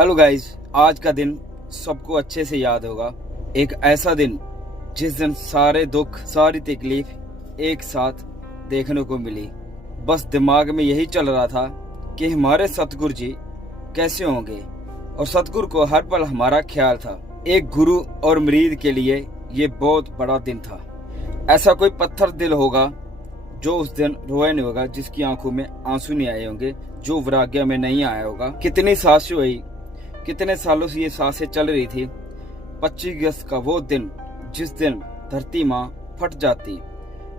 Hello guys, आज का दिन सबको अच्छे से याद होगा। एक ऐसा दिन जिस दिन सारे दुख, सारी तकलीफ एक साथ देखने को मिली। बस दिमाग में यही चल रहा था कि हमारे सतगुरु जी कैसे होंगे, और सतगुरु को हर पल हमारा ख्याल था। एक गुरु और मुरीद के लिए ये बहुत बड़ा दिन था। ऐसा कोई पत्थर दिल होगा जो उस दिन रोया नहीं होगा, जिसकी आंखों में आंसू नहीं आए होंगे, जो वैराग्य में नहीं आया होगा। कितनी सांसें हुई, कितने सालों से ये सांसें चल रही थी। 25 अगस्त का वो दिन जिस दिन धरती माँ फट जाती,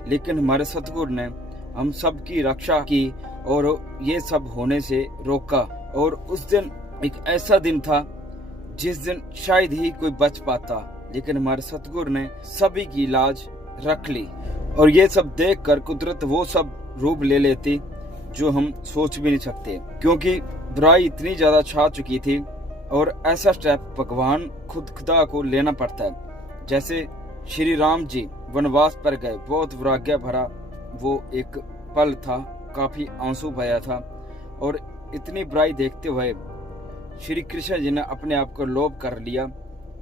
लेकिन हमारे सतगुरु ने हम सब की रक्षा की और ये सब होने से रोका। और उस दिन एक ऐसा दिन था जिस दिन शायद ही कोई बच पाता, लेकिन हमारे सतगुरु ने सभी की लाज रख ली। और ये सब देखकर कुदरत वो सब रूप ले लेती जो हम सोच भी नहीं सकते, क्योंकि बुराई इतनी ज्यादा छा चुकी थी। और ऐसा स्टेप भगवान खुदा को लेना पड़ता है। जैसे श्री राम जी वनवास पर गए, बहुत वैराग्य भरा वो एक पल था, काफी आंसू बहाया था। और इतनी बुराई देखते हुए श्री कृष्ण जी ने अपने आप को लोभ कर लिया,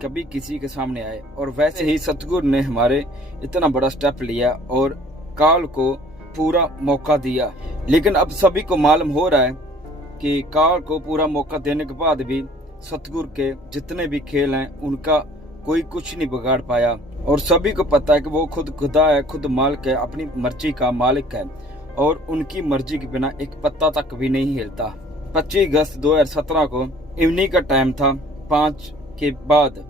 कभी किसी के सामने आए। और वैसे ही सतगुरु ने हमारे इतना बड़ा स्टेप लिया और काल को पूरा मौका दिया। लेकिन अब सभी को मालूम हो रहा है कि काल को पूरा मौका देने के बाद भी सतगुरु के जितने भी खेल हैं उनका कोई कुछ नहीं बिगाड़ पाया। और सभी को पता है कि वो खुद खुदा है, खुद मालिक है, अपनी मर्जी का मालिक है, और उनकी मर्जी के बिना एक पत्ता तक भी नहीं हिलता। 25 अगस्त 2017 को इवनिंग का टाइम था, 5 के बाद।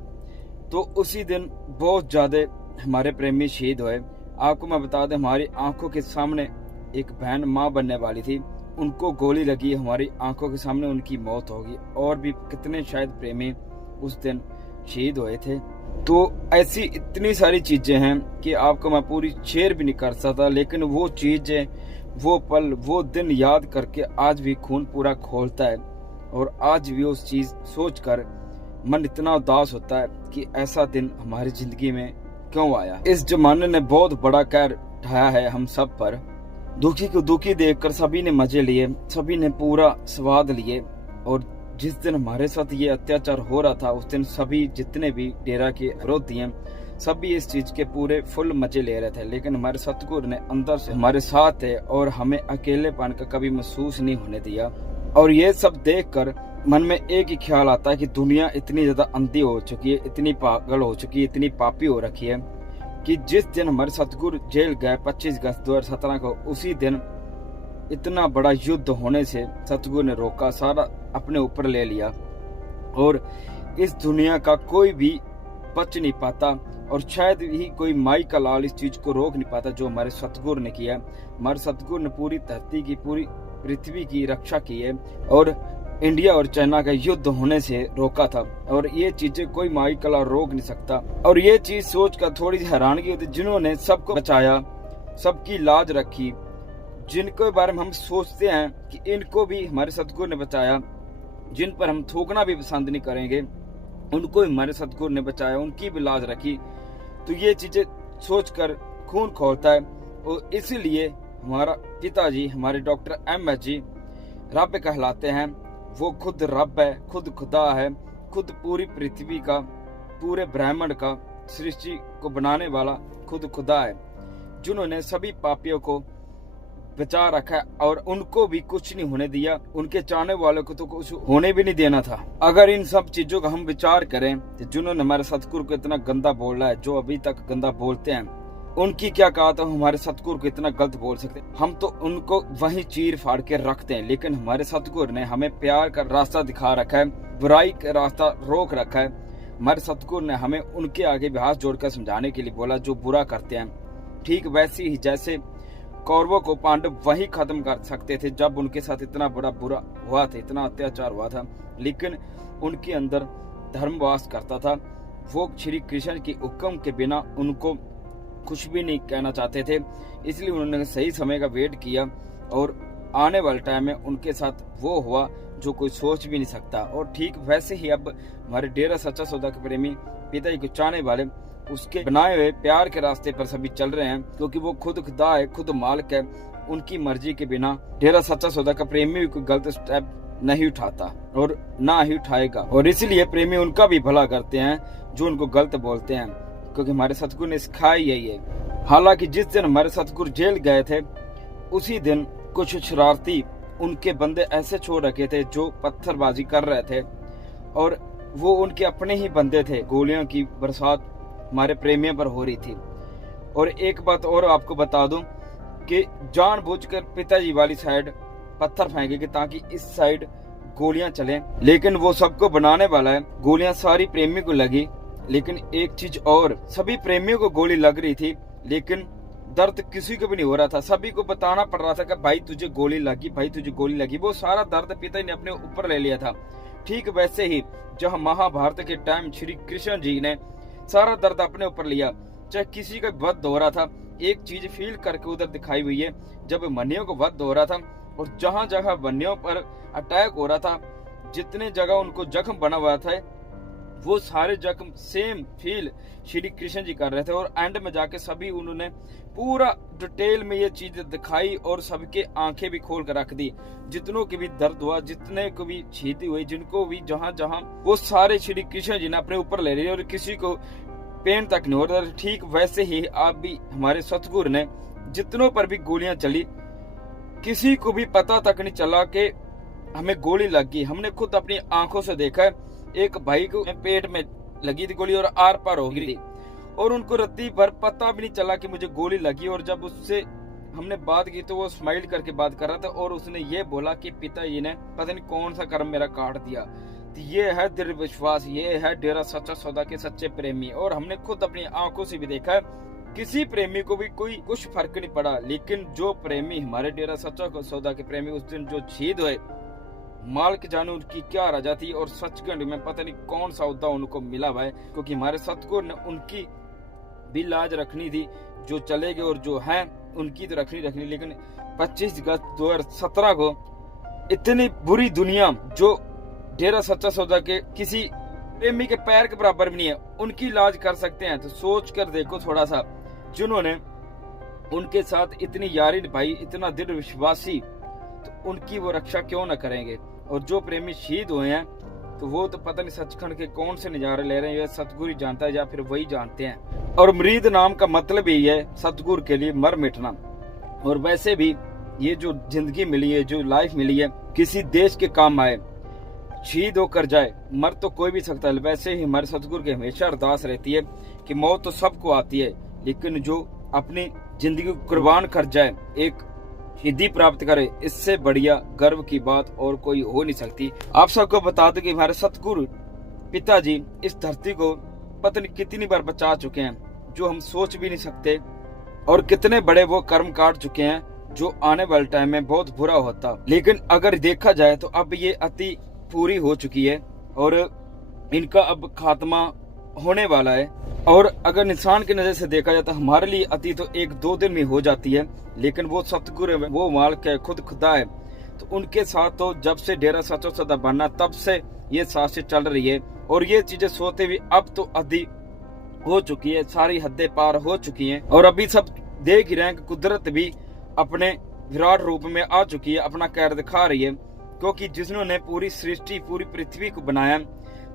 तो उसी दिन बहुत ज्यादा हमारे प्रेमी शहीद हुए। आपको मैं बता दें, हमारी आंखों के सामने एक बहन माँ बनने वाली थी, उनको गोली लगी, हमारी आंखों के सामने उनकी मौत होगी। और भी कितने शायद प्रेमी उस दिन शहीद हुए थे। तो ऐसी इतनी सारी चीजें हैं कि आपको मैं पूरी शेयर भी नहीं कर सकता। लेकिन वो चीजें, वो पल, वो दिन याद करके आज भी खून पूरा खोलता है। और आज भी उस चीज सोचकर मन इतना उदास होता है कि ऐसा दिन हमारी जिंदगी में क्यों आया। इस जमाने ने बहुत बड़ा कहर ढाया है हम सब पर। दुखी को दुखी देखकर सभी ने मजे लिए, सभी ने पूरा स्वाद लिए। और जिस दिन हमारे साथ ये अत्याचार हो रहा था, उस दिन सभी जितने भी डेरा के विरोधी हैं, सभी इस चीज के पूरे फुल मजे ले रहे थे। लेकिन हमारे सतगुरु ने अंदर से हमारे साथ है और हमें अकेलेपन का कभी महसूस नहीं होने दिया। और ये सब देखकर मन में एक ही ख्याल आता है कि दुनिया इतनी ज्यादा अंधी हो चुकी है, इतनी पागल हो चुकी है, इतनी पापी हो रखी है कि जिस दिन हमारे सतगुरु जेल गए 25 अगस्त 2017 को, उसी दिन इतना बड़ा युद्ध होने से सतगुरु ने रोका, सारा अपने ऊपर ले लिया। और इस दुनिया का कोई भी बच नहीं पाता, और शायद ही कोई माई का लाल इस चीज को रोक नहीं पाता जो हमारे सतगुरु ने किया। हमारे सतगुरु ने पूरी धरती की, पूरी पृथ्वी की रक्षा की है और इंडिया और चाइना का युद्ध होने से रोका था। और ये चीजें कोई माई कला रोक नहीं सकता। और ये चीज सोचकर थोड़ी सी हैरानगी होती, जिन्होंने सबको बचाया, सबकी लाज रखी, जिनके बारे में हम सोचते हैं कि इनको भी हमारे सतगुरु ने बचाया, जिन पर हम थूकना भी पसंद नहीं करेंगे, उनको हमारे सतगुरु ने बचाया, उनकी भी लाज रखी। तो ये चीजें सोचकर खून खोलता है। और इसीलिए हमारा पिताजी, हमारे डॉक्टर MS जी रब कहलाते हैं। वो खुद रब है, खुद खुदा है, खुद पूरी पृथ्वी का, पूरे ब्रह्मांड का, सृष्टि को बनाने वाला खुद खुदा है, जिन्होंने सभी पापियों को बचा रखा है। और उनको भी कुछ नहीं होने दिया, उनके चाहने वालों को तो कुछ होने भी नहीं देना था। अगर इन सब चीजों का हम विचार करें तो जिन्होंने हमारे सतगुरु को इतना गंदा बोला है, जो अभी तक गंदा बोलते हैं, उनकी क्या कहा था हमारे सतगुरु को इतना गलत बोल सकते। हम तो उनको वहीं चीर फाड़ के रखते हैं। लेकिन हमारे सतगुरु ने हमें प्यार का रास्ता दिखा रखा है, बुराई का रास्ता रोक रखा है। हमारे सतगुरु ने हमें उनके आगे भी हाथ जोड़कर समझाने के लिए बोला जो बुरा करते हैं। ठीक वैसे ही जैसे कौरवों को पांडव वही खत्म कर सकते थे जब उनके साथ इतना बड़ा बुरा हुआ था, इतना अत्याचार हुआ था, लेकिन उनके अंदर धर्म वास करता था। वो श्री कृष्ण के हुक्म के बिना उनको कुछ भी नहीं कहना चाहते थे, इसलिए उन्होंने सही समय का वेट किया। और आने वाले टाइम में उनके साथ वो हुआ जो कोई सोच भी नहीं सकता। और ठीक वैसे ही अब हमारे डेरा सच्चा सौदा के प्रेमी, पिताजी को चाहने वाले, उसके बनाए हुए प्यार के रास्ते पर सभी चल रहे हैं, क्योंकि वो खुद खुदा है, खुद मालिक है। उनकी मर्जी के बिना डेरा सच्चा सौदा का प्रेमी भी कोई गलत स्टेप नहीं उठाता और ना ही उठाएगा। और इसलिए प्रेमी उनका भी भला करते हैं जो उनको गलत बोलते हैं, क्योंकि हमारे सतगुरु ने सिखाया यही है। हालांकि जिस दिन हमारे सतगुरु जेल गए थे उसी दिन कुछ शरारती उनके बंदे ऐसे छोड़ रखे थे जो पत्थरबाजी कर रहे थे, और वो उनके अपने ही बंदे थे। गोलियों की बरसात हमारे प्रेमियों पर हो रही थी। और एक बात और आपको बता दूं कि जानबूझकर पिताजी वाली साइड पत्थर फेंकेंगे ताकि इस साइड गोलियां चलें, लेकिन वो सबको बनाने वाला है। गोलियां सारी प्रेमी को लगी, लेकिन एक चीज और, सभी प्रेमियों को गोली लग रही थी लेकिन दर्द किसी को भी नहीं हो रहा था। सभी को बताना पड़ रहा था कि भाई तुझे गोली लगी, भाई तुझे गोली लगी। वो सारा दर्द पिता ने अपने ऊपर ले लिया था। ठीक वैसे ही जहाँ महाभारत के टाइम श्री कृष्ण जी ने सारा दर्द अपने ऊपर लिया, चाहे किसी का वध हो रहा था। एक चीज फील करके उधर दिखाई हुई है, जब मनियों को वध हो रहा था और जहां जहां मनियों पर अटैक हो रहा था, जितने जगह उनको जख्म बना हुआ था, वो सारे जख्म सेम फील श्री कृष्ण जी कर रहे थे। और एंड में जाके सभी उन्होंने पूरा डिटेल में ये चीज दिखाई और सबके आंखें भी खोल कर रख दी। जितनों के भी दर्द हुआ, जितने को भी छीती हुई, जिनको भी जहां जहां, वो सारे श्री कृष्ण जी ने अपने ऊपर ले लिए और किसी को पेन तक नहीं हो रहा। ठीक वैसे ही आप भी हमारे सतगुरु ने जितनों पर भी गोलियां चली, किसी को भी पता तक नहीं चला कि हमें गोली लग गई। हमने खुद अपनी आंखों से देखा है, एक भाई को पेट में लगी थी गोली और आर पार हो गई और उनको रत्ती भर पता भी नहीं चला कि मुझे गोली लगी। और जब उससे हमने बात की तो वो स्माइल करके बात कर रहा था और उसने ये बोला कि पिताजी ने पता नहीं कौन सा कर्म मेरा काट दिया। तो ये है दृढ़ विश्वास, ये है डेरा सच्चा सौदा के सच्चे प्रेमी। और हमने खुद अपनी आंखों से भी देखा है, किसी प्रेमी को भी कोई कुछ फर्क नहीं पड़ा, लेकिन जो प्रेमी हमारे डेरा सच्चा सौदा के प्रेमी उस दिन जो शहीद हुए, माल के जाने उनकी क्या रजा थी। और सचखंड में पता नहीं कौन सा उद्दा उनको मिला हुआ है, क्योंकि हमारे सतगुरु ने उनकी भी लाज रखनी थी। जो चले गए और जो हैं उनकी तो रखनी, लेकिन 25 अगस्त 2017 को इतनी बुरी दुनिया जो डेरा सच्चा सौदा के किसी प्रेमी के पैर के बराबर भी नहीं है, उनकी लाज कर सकते हैं। तो सोच कर देखो थोड़ा सा, जिन्होंने उनके साथ इतनी यारी निभाई, इतना दृढ़ विश्वासी, तो उनकी वो रक्षा क्यों न करेंगे। और जो प्रेमी शहीद हुए हैं तो वो तो पता नहीं सचखंड के कौन से नजारे ले रहे हैं, सतगुरु जानता है या फिर वही जानते हैं। और मरीद नाम का मतलब ही है सतगुरु के लिए मर मिटना। और वैसे भी ये जो जिंदगी मिली है, जो लाइफ मिली है, किसी देश के काम आए, शहीद होकर जाए, मर तो कोई भी सकता है। वैसे ही हमारे सतगुरु की हमेशा अरदास रहती है कि मौत तो सबको आती है, लेकिन जो अपनी जिंदगी को कुर्बान कर जाए, एक शहीदी प्राप्त करे, इससे बढ़िया गर्व की बात और कोई हो नहीं सकती। आप सबको बता दो कि हमारे सतगुरु पिताजी इस धरती को पता नहीं कितनी बार बचा चुके हैं, जो हम सोच भी नहीं सकते। और कितने बड़े वो कर्म काट चुके हैं जो आने वाले टाइम में बहुत बुरा होता। लेकिन अगर देखा जाए तो अब ये अति पूरी हो चुकी है और इनका अब खात्मा होने वाला है। और अगर इंसान की नजर से देखा जाए तो हमारे लिए अति तो 1-2 दिन में हो जाती है, लेकिन वो सतगुरु वो मालिक है, खुद खुदा है। तो उनके साथ तो जब से डेरा सच्चा सौदा बनना तब से ये सांसें चल रही है। और ये चीजें सोते हुए अब तो अति हो चुकी है, सारी हदें पार हो चुकी हैं। और अभी सब देख ही रहे हैं कि कुदरत भी अपने विराट रूप में आ चुकी है, अपना कहर दिखा रही है। क्योंकि जिन्होंने पूरी सृष्टि, पूरी पृथ्वी को बनाया,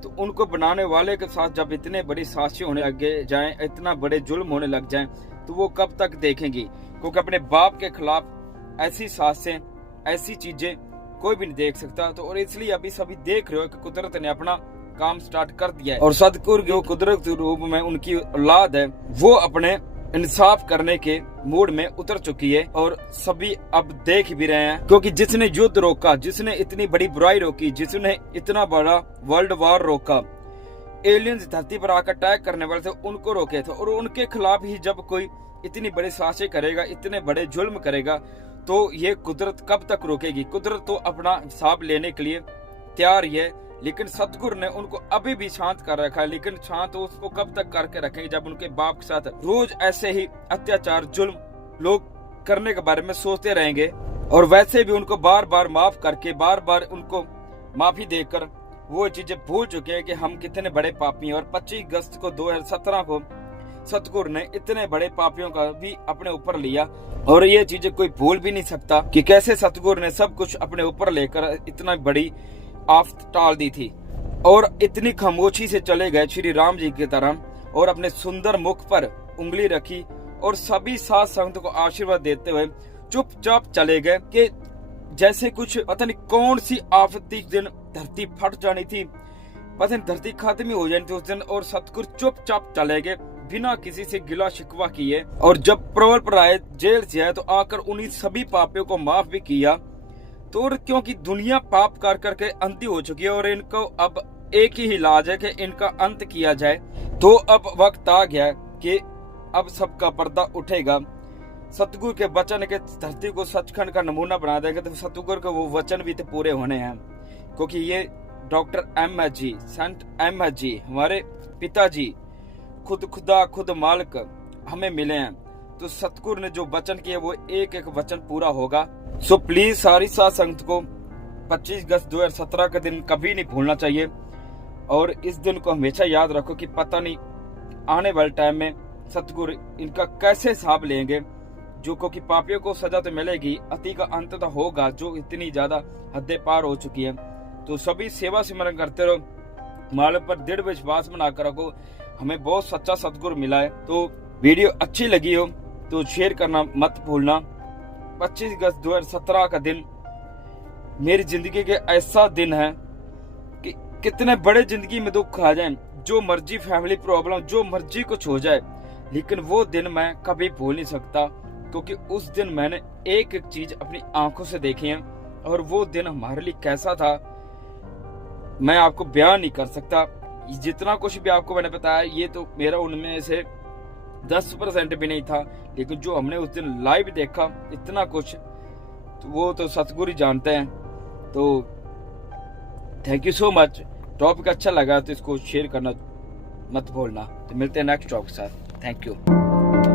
तो उनको बनाने वाले के साथ जब इतने बड़ी साजिशें होने लग जाएं, इतना बड़े जुल्म होने लग जाएं, तो वो कब तक देखेंगी। क्योंकि अपने बाप के खिलाफ ऐसी साजिशें, ऐसी चीजें कोई भी नहीं देख सकता। तो और इसलिए अभी सभी देख रहे हो कि कुदरत ने अपना काम स्टार्ट कर दिया है। और सतगुरु जो कुदरत रूप में उनकी औलाद है, वो अपने इंसाफ करने के मूड में उतर चुकी है। और सभी अब देख भी रहे हैं, क्योंकि जिसने युद्ध रोका, जिसने इतनी बड़ी बुराई रोकी, जिसने इतना बड़ा वर्ल्ड वॉर रोका, एलियंस धरती पर आकर अटैक करने वाले थे, उनको रोके थे। और उनके खिलाफ ही जब कोई इतनी बड़ी साजिशें करेगा, इतने बड़े जुल्म करेगा, तो ये कुदरत कब तक रोकेगी। कुदरत तो अपना हिसाब लेने के लिए तैयार ही है, लेकिन सतगुरु ने उनको अभी भी शांत कर रखा है। लेकिन शांत उसको कब तक करके रखेंगे, जब उनके बाप के साथ रोज ऐसे ही अत्याचार, जुल्म लोग करने के बारे में सोचते रहेंगे। और वैसे भी उनको बार बार माफ करके, बार बार उनको माफी देकर वो चीजें भूल चुके हैं कि हम कितने बड़े पापी हैं। और 25 अगस्त को 2017 को सतगुरु ने इतने बड़े पापियों का भी अपने ऊपर लिया। और ये चीजें कोई भूल भी नहीं सकता कि कैसे सतगुरु ने सब कुछ अपने ऊपर लेकर इतना बड़ी आफत टाल दी थी और इतनी खामोशी से चले गए श्री राम जी की तरह, और अपने सुंदर मुख पर उंगली रखी और सभी साध संगत को आशीर्वाद देते हुए चुपचाप चले गए कि जैसे कुछ पता नहीं कौन सी आफत दिन धरती फट जानी थी, पता नहीं धरती खत्म ही हो जानी थी उस दिन। और सतगुरु चुपचाप चले गए बिना किसी से गिला शिकवा किए। और जब प्रवल पर आए, जेल से आए, तो आकर उन्हीं सभी पापियों को माफ भी किया। तो क्योंकि दुनिया पाप कर करके अंती हो चुकी है और इनको अब एक ही इलाज है कि इनका अंत किया जाए। तो अब वक्त आ गया कि अब सबका पर्दा उठेगा। सतगुरु के वचन के धरती को सचखंड का नमूना बना देंगे। तो सतगुरु के वो वचन भी तो पूरे होने हैं, क्योंकि ये डॉक्टर एमएच जी, संत एमएच जी, हमारे पिताजी, खुद खुदा खुद मालिक हमें मिले हैं। तो सतगुरु ने जो वचन किए वो एक एक वचन पूरा होगा। सो प्लीज सारी साध संगत को 25 अगस्त 2017 का दिन कभी नहीं भूलना चाहिए। और इस दिन को हमेशा याद रखो कि पता नहीं आने वाले टाइम में सतगुरु इनका कैसे हिसाब लेंगे। जो को कि पापियों को सजा तो मिलेगी, अति का अंत तो होगा, जो इतनी ज्यादा हदें पार हो चुकी है। तो सभी सेवा सिमरन करते रहो, मालिक पर दृढ़ विश्वास बनाकर रखो। हमें बहुत सच्चा सतगुरु मिला है। तो वीडियो अच्छी लगी हो तो शेयर करना मत भूलना। 25 अगस्त 2017 का दिन मेरी जिंदगी के ऐसा दिन है कि कितने बड़े जिंदगी में दुख आ जाए, जो मर्जी फैमिली प्रॉब्लम, जो मर्जी कुछ हो जाए, लेकिन वो दिन मैं कभी भूल नहीं सकता। क्योंकि उस दिन मैंने एक एक चीज अपनी आंखों से देखी है और वो दिन हमारे लिए कैसा था मैं आपको बयान नहीं कर सकता। जितना कुछ भी आपको मैंने बताया ये तो मेरा उनमें से 10% भी नहीं था, लेकिन जो हमने उस दिन लाइव देखा इतना कुछ, तो वो तो सतगुरु ही जानते हैं। तो thank you so much. Topic अच्छा लगा तो इसको शेयर करना मत भूलना। तो मिलते हैं नेक्स्ट टॉपिक के साथ। Thank you.